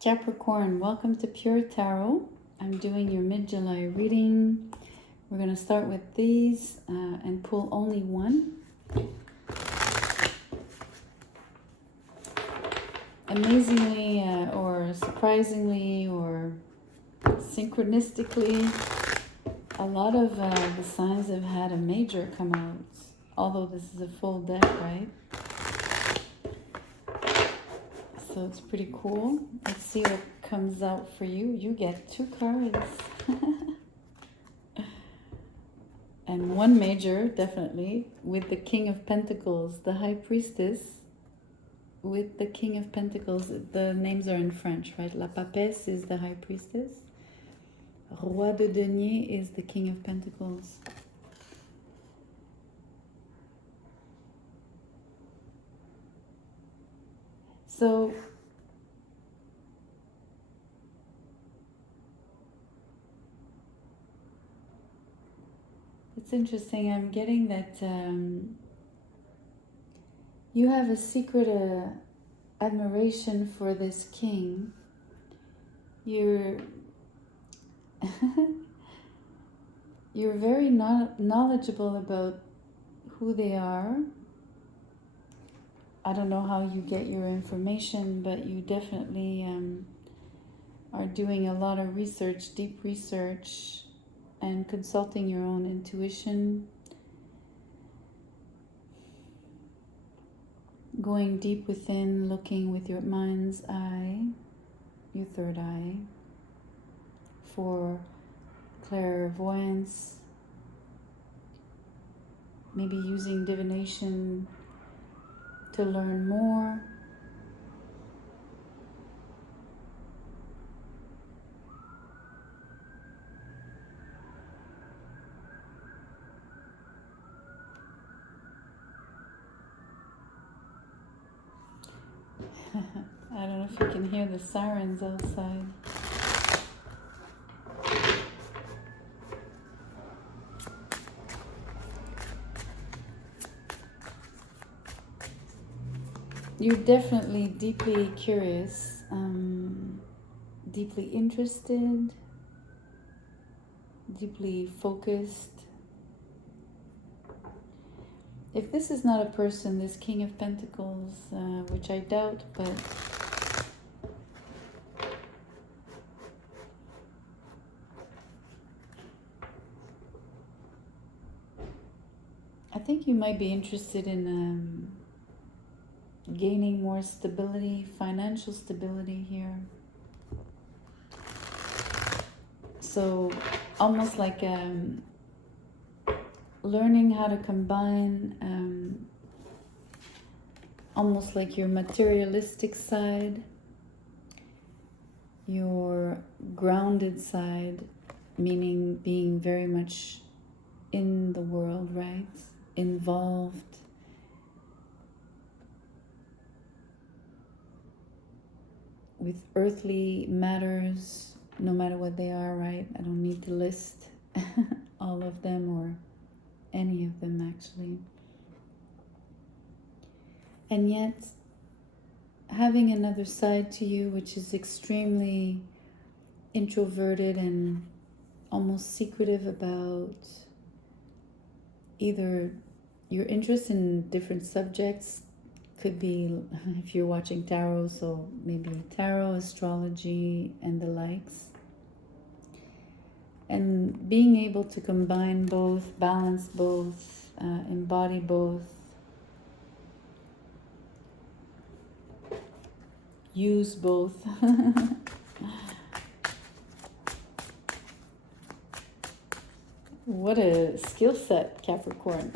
Capricorn, welcome to Pure Tarot. I'm doing your mid-July reading. We're going to start with these and pull only one. Amazingly or surprisingly or synchronistically, a lot of the signs have had a major come out, although this is a full deck, right? So it's pretty cool. Let's see what comes out for you. You get 2 cards. And one major, definitely, with the King of Pentacles, the High Priestess, with the King of Pentacles. The names are in French, right? La Papesse is the High Priestess. Roi de Denier is the King of Pentacles. So, it's interesting. I'm getting that you have a secret admiration for this king. You're you're very knowledgeable about who they are. I don't know how you get your information, but you definitely are doing a lot of research, deep research, and consulting your own intuition, going deep within, looking with your mind's eye, your third eye, for clairvoyance, maybe using divination to learn more. I don't know if you can hear the sirens outside. You're definitely deeply curious, deeply interested, deeply focused. If this is not a person, this King of Pentacles, which I doubt, but I think you might be interested in gaining more stability, financial stability here. So almost like learning how to combine almost like your materialistic side, your grounded side, meaning being very much in the world, right? Involved. With earthly matters, no matter what they are, right? I don't need to list all of them or any of them actually. And yet, having another side to you which is extremely introverted and almost secretive about either your interest in different subjects. Could be, if you're watching tarot, so maybe tarot, astrology, and the likes. And being able to combine both, balance both, embody both, use both. What a skill set, Capricorn.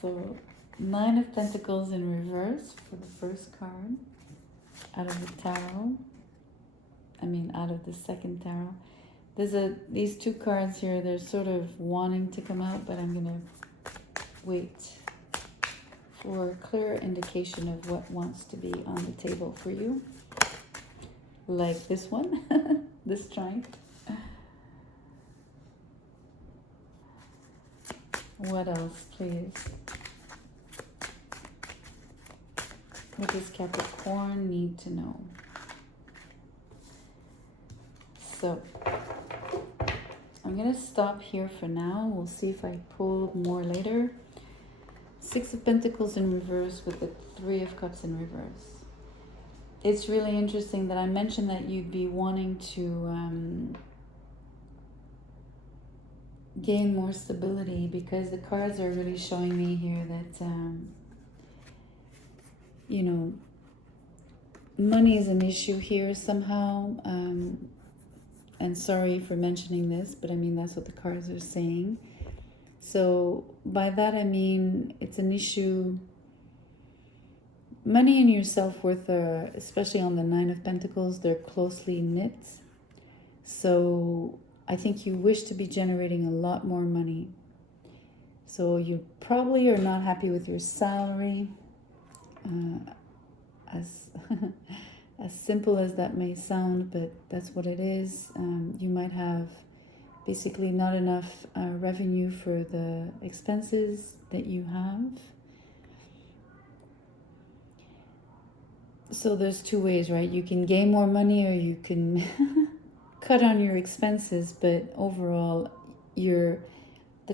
So, 9 of Pentacles in reverse for the first card out of the tarot. Out of the second tarot. There's these 2 cards here, they're sort of wanting to come out, but I'm going to wait for a clear indication of what wants to be on the table for you. Like this one, the Strength. What else, please? What does Capricorn need to know? So I'm going to stop here for now. We'll see if I pull more later. Six of Pentacles in reverse with the Three of Cups in reverse. It's really interesting that I mentioned that you'd be wanting to gain more stability, because the cards are really showing me here that, you know, money is an issue here somehow. And sorry for mentioning this, but I mean, that's what the cards are saying. So by that, I mean, it's an issue. Money and your self-worth are, especially on the Nine of Pentacles, they're closely knit. So I think you wish to be generating a lot more money. So you probably are not happy with your salary. As as simple as that may sound, but that's what it is. You might have basically not enough revenue for the expenses that you have. So there's two ways, right? You can gain more money, or you can cut on your expenses, but overall, the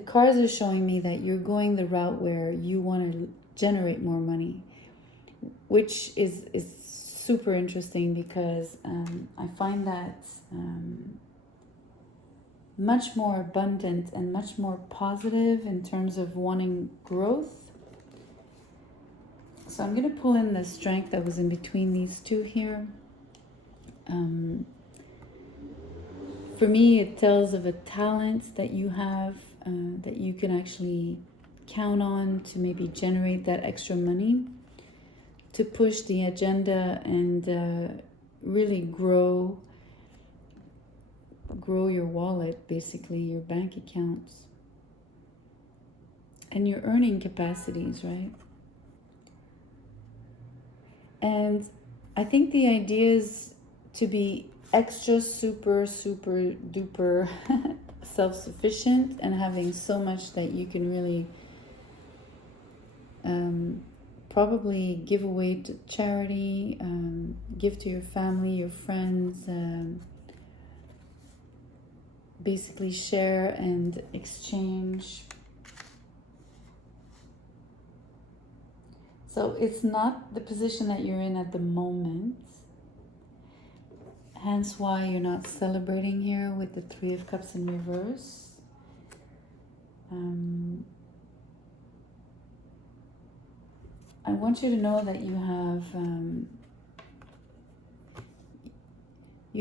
cards are showing me that you're going the route where you want to generate more money, which is super interesting, because I find that much more abundant and much more positive in terms of wanting growth. So I'm going to pull in the strength that was in between these two here. For me, it tells of a talent that you have, that you can actually count on to maybe generate that extra money, to push the agenda and really grow your wallet, basically your bank accounts and your earning capacities, right? And I think the idea is to be extra super duper self-sufficient, and having so much that you can really probably give away to charity, give to your family, your friends, basically share and exchange. So it's not the position that you're in at the moment, hence why you're not celebrating here with the Three of Cups in reverse. I want you to know that you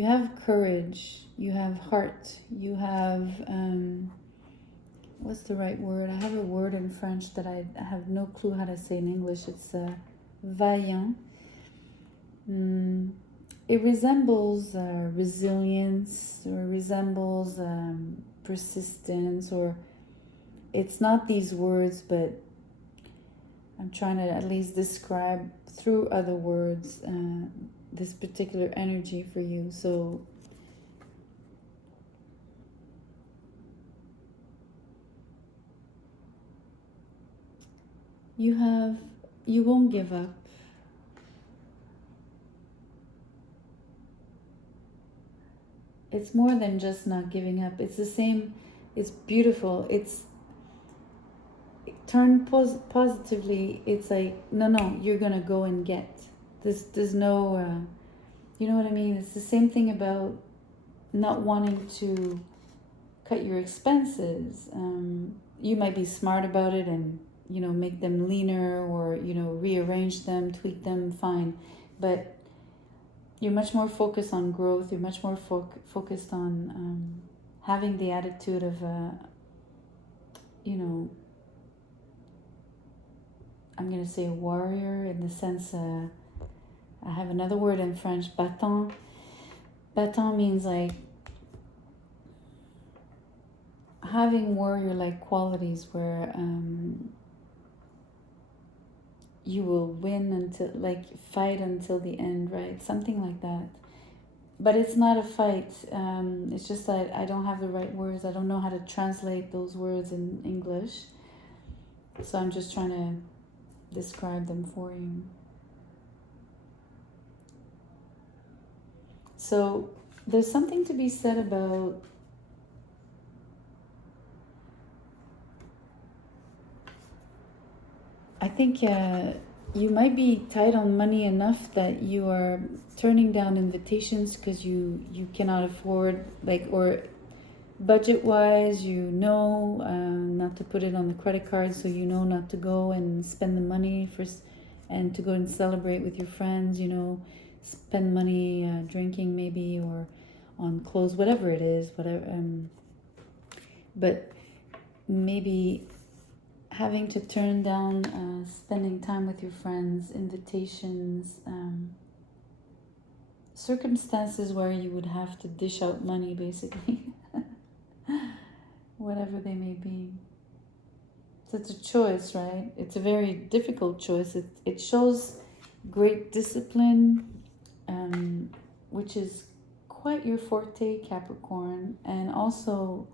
have courage, you have heart, you have, what's the right word? I have a word in French that I have no clue how to say in English. It's vaillant. It resembles resilience, or resembles persistence, or it's not these words, but I'm trying to at least describe through other words this particular energy for you. So you won't give up. It's more than just not giving up. It's the same, it's beautiful. It's turn positively. It's like, no, you're gonna go and get. There's no, you know what I mean? It's the same thing about not wanting to cut your expenses. You might be smart about it and, you know, make them leaner, or, you know, rearrange them, tweak them, fine. But you're much more focused on growth. You're much more focused on having the attitude of, you know, I'm going to say a warrior, in the sense, I have another word in French, battant. Battant means like having warrior-like qualities, where you will win until, like, fight until the end, right? Something like that. But it's not a fight. It's just that I don't have the right words. I don't know how to translate those words in English. So I'm just trying to describe them for you. So there's something to be said about I think you might be tight on money enough that you are turning down invitations because you cannot afford, like, or budget wise, not to put it on the credit card, so not to go and spend the money and to go and celebrate with your friends, spend money drinking maybe, or on clothes, whatever it is, whatever. But maybe having to turn down spending time with your friends, invitations, circumstances where you would have to dish out money, basically, whatever they may be. So it's a choice, right? It's a very difficult choice. It shows great discipline, which is quite your forte, Capricorn, and also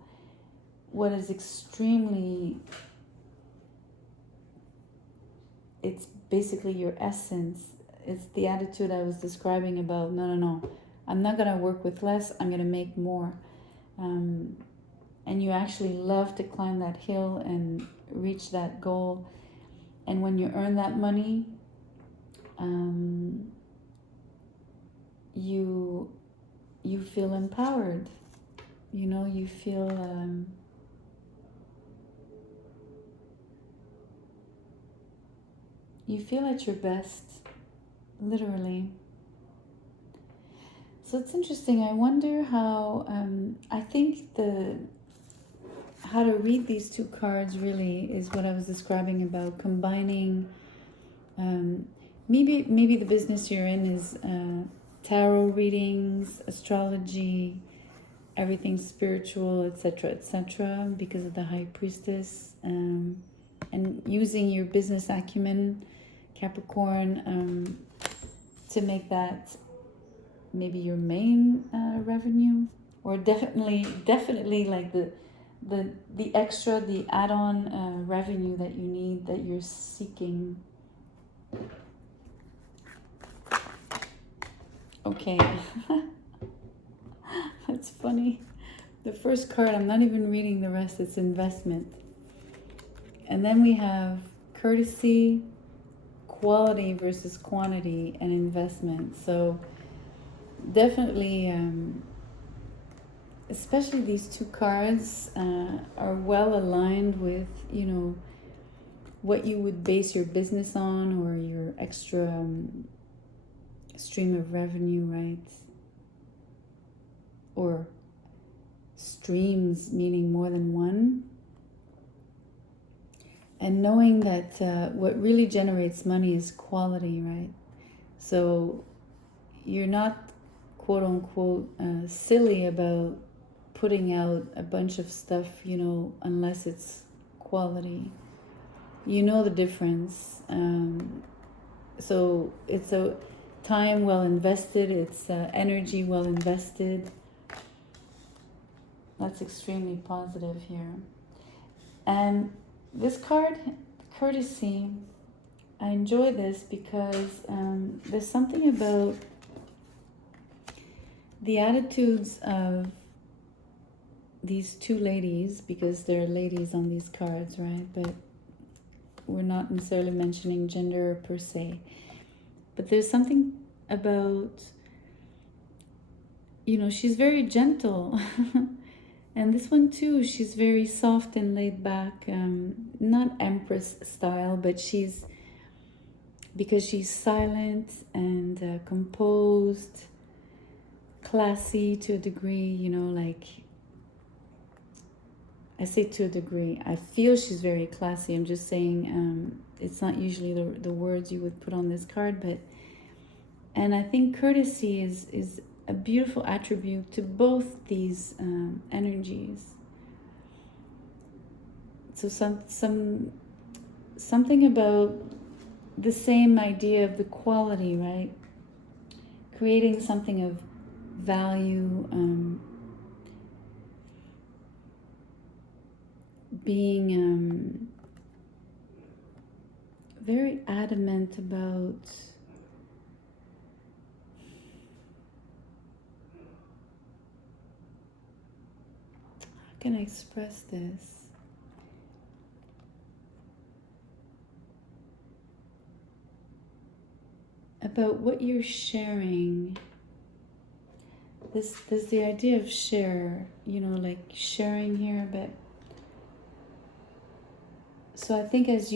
what is extremely, it's basically your essence. It's the attitude I was describing about, no, I'm not going to work with less, I'm going to make more. And you actually love to climb that hill and reach that goal. And when you earn that money, you feel empowered. You feel at your best, literally. So it's interesting. I wonder how, I think how to read these two cards really is what I was describing about combining, maybe the business you're in is tarot readings, astrology, everything spiritual, etc., because of the High Priestess, and using your business acumen, Capricorn, to make that maybe your main revenue, or definitely like the extra, the add-on revenue that you need, that you're seeking. Okay. That's funny. The first card, I'm not even reading the rest, it's investment. And then we have courtesy, quality versus quantity, and investment. So definitely, especially these two cards are well aligned with, what you would base your business on, or your extra stream of revenue, right? Or streams, meaning more than one. And knowing that what really generates money is quality, right? So you're not, quote unquote, silly about putting out a bunch of stuff, unless it's quality. You know the difference. So it's a time well invested, it's energy well invested. That's extremely positive here. And this card, courtesy, I enjoy this because there's something about the attitudes of these two ladies, because there are ladies on these cards, right? But we're not necessarily mentioning gender per se. But there's something about, she's very gentle. And this one too, she's very soft and laid back, not Empress style, but because she's silent and composed, classy to a degree, like, I say to a degree, I feel she's very classy. I'm just saying, it's not usually the words you would put on this card, and I think courtesy is a beautiful attribute to both these energies. So something about the same idea of the quality, right? Creating something of value, being very adamant about can I express this? About what you're sharing. There's the idea of share, you know, like sharing here a bit. So I think as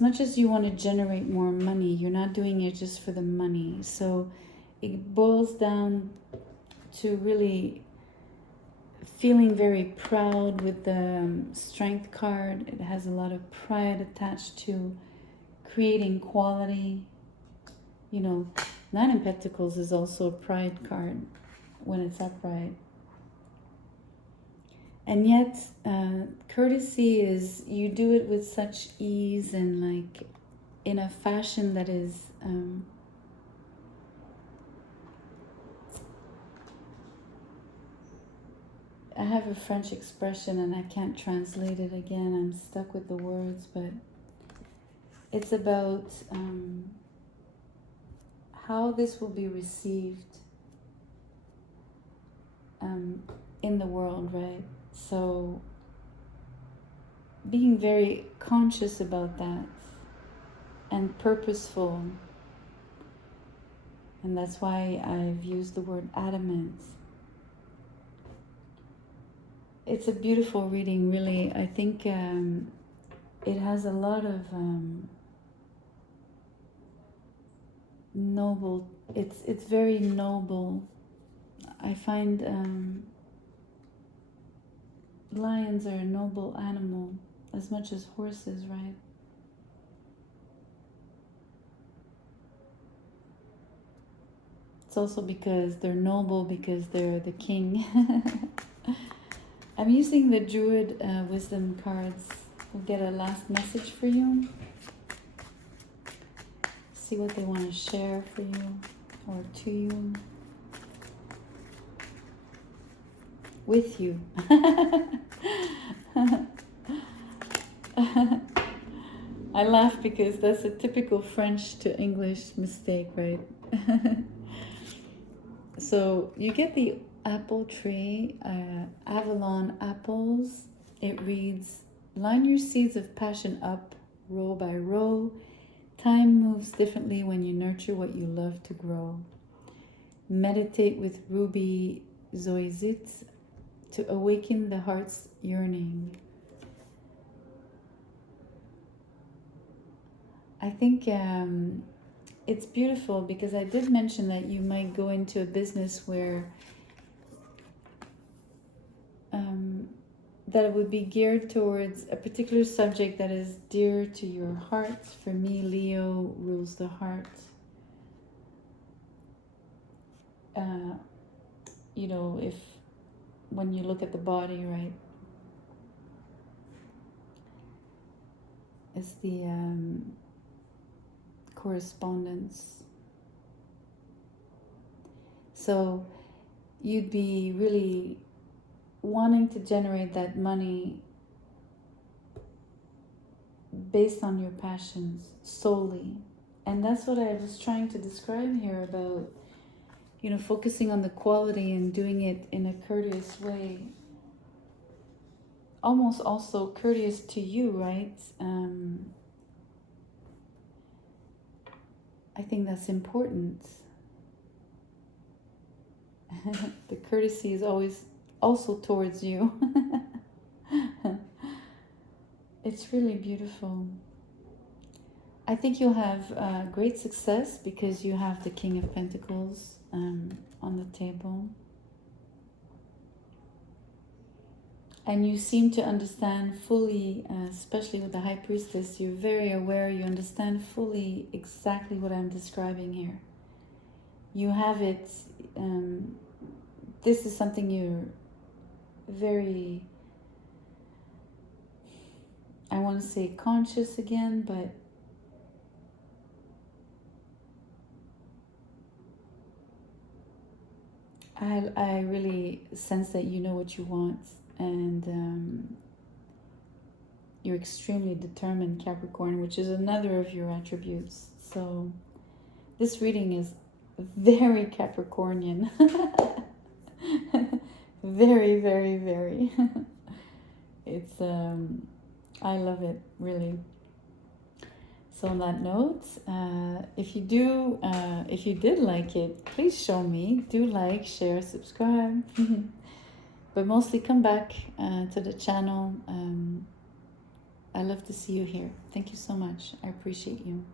much as you want to generate more money, you're not doing it just for the money. So it boils down to really feeling very proud with the Strength card. It has a lot of pride attached to creating quality. You know, Nine of Pentacles is also a pride card when it's upright. And yet, courtesy is, you do it with such ease and like in a fashion that is I have a French expression and I can't translate it again. I'm stuck with the words, but it's about how this will be received in the world, right? So being very conscious about that and purposeful, and that's why I've used the word adamant. It's a beautiful reading, really. I think it has a lot of noble, it's very noble. I find lions are a noble animal as much as horses, right? It's also because they're noble, because they're the king. I'm using the Druid Wisdom cards. We'll get a last message for you. See what they want to share for you or to you. With you. I laugh because that's a typical French to English mistake, right? So you get the apple tree, Avalon apples. It reads, line your seeds of passion up row by row. Time moves differently when you nurture what you love to grow. Meditate with ruby zoisite to awaken the heart's yearning. I think it's beautiful because I did mention that you might go into a business where that it would be geared towards a particular subject that is dear to your heart. For me, Leo rules the heart. You know, when you look at the body, right, it's the correspondence. So you'd be really wanting to generate that money based on your passions solely. And that's what I was trying to describe here about, you know, focusing on the quality and doing it in a courteous way. Almost also courteous to you, right? I think that's important. The courtesy is always also towards you. It's really beautiful. I think you'll have great success because you have the King of Pentacles on the table. And you seem to understand fully, especially with the High Priestess, you're very aware, you understand fully exactly what I'm describing here. You have it, this is something you're very, I want to say conscious again, but I really sense that you know what you want, and you're extremely determined, Capricorn, which is another of your attributes. So this reading is very Capricornian. Very, very, very. It's I love it, really. So on that note, if you did like it, please show me. Do like, share, subscribe. But mostly come back to the channel. I love to see you here. Thank you so much. I appreciate you.